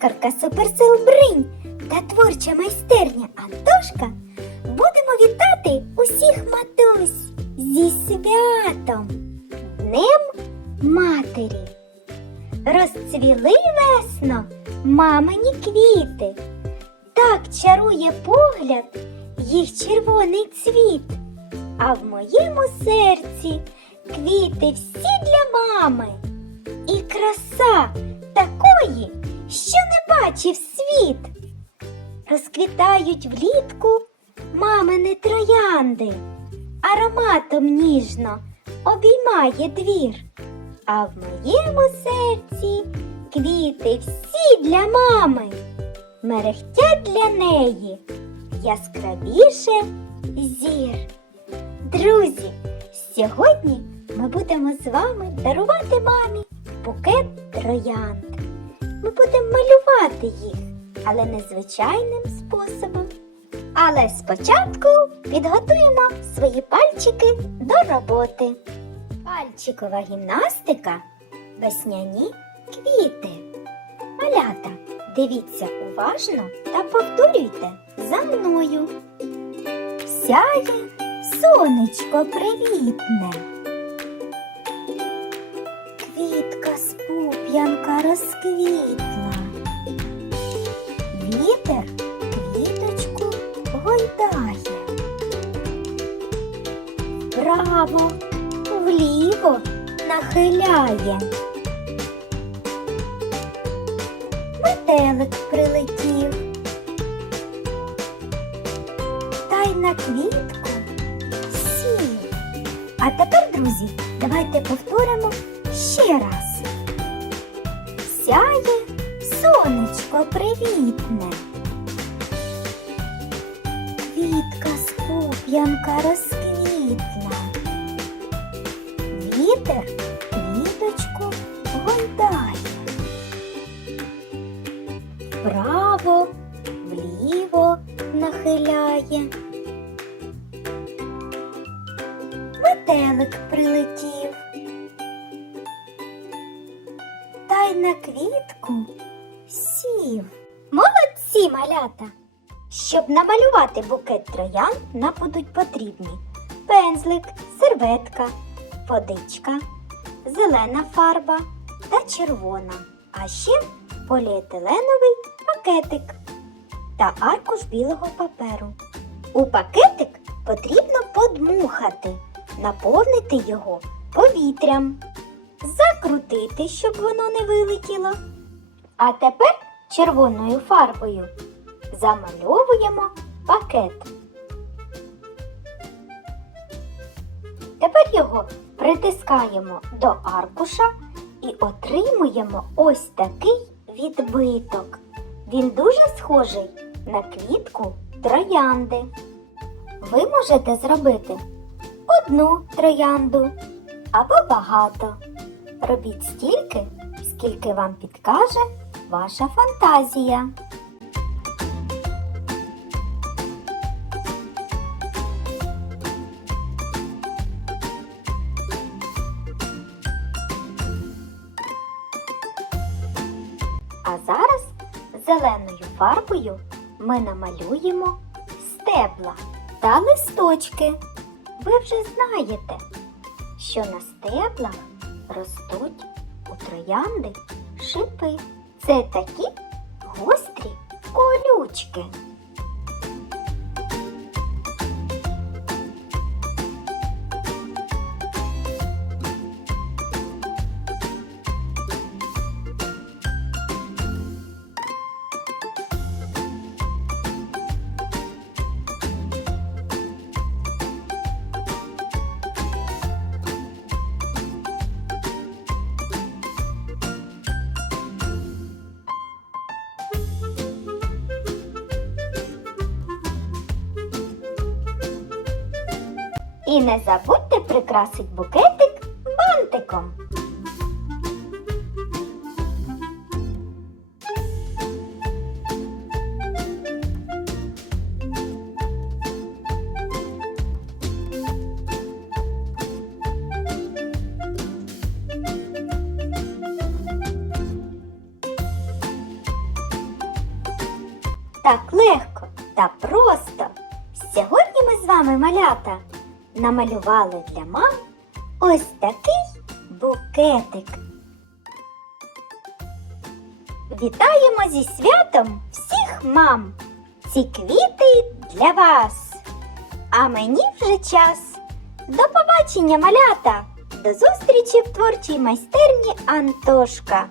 Блискавка суперсил Бринь та творча майстерня Антошка будемо вітати усіх матусь зі святом, Днем Матері. Розцвіли весно мамині квіти. Так чарує погляд їх червоний цвіт, а в моєму серці квіти всі для мами. І краса такої що не бачив світ. Розквітають влітку мамини троянди, ароматом ніжно обіймає двір. А в моєму серці квіти всі для мами, мерехтять для неї яскравіше зір. Друзі, сьогодні ми будемо з вами дарувати мамі букет троянд. Ми будемо малювати їх, але незвичайним способом. Але спочатку підготуємо свої пальчики до роботи. Пальчикова гімнастика, весняні квіти. Малята, дивіться уважно та повторюйте за мною. Сяє сонечко привітне. Квітка з пуп'янка розквітла. Вітер квіточку гойдає. Вправо, вліво нахиляє. Метелик прилетів. Та й на квітку сів. А тепер, друзі, давайте повторимо ще раз. Сяє сонечко привітне. Квітка з пуп'янка розквітла. Вітер квіточку гойдає. Вправо, вліво нахиляє. Сів. Молодці, малята! Щоб намалювати букет троян, нам будуть потрібні пензлик, серветка, водичка, зелена фарба та червона, а ще поліетиленовий пакетик та аркуш білого паперу. У пакетик потрібно подмухати, наповнити його повітрям, закрутити, щоб воно не вилетіло. А тепер червоною фарбою замальовуємо пакет. Тепер його притискаємо до аркуша і отримуємо ось такий відбиток. Він дуже схожий на квітку троянди. Ви можете зробити одну троянду або багато. Робіть стільки, скільки вам підкаже ваша фантазія. А зараз зеленою фарбою ми намалюємо стебла та листочки. Ви вже знаєте, що на стеблах ростуть у троянди шипи. Це такі гострі колючки. І не забудьте прикрасить букетик бантиком. Так легко та просто. Сьогодні ми з вами, малята, намалювали для мам ось такий букетик. Вітаємо зі святом всіх мам! Ці квіти для вас. А мені вже час. До побачення, малята! До зустрічі в творчій майстерні Антошка.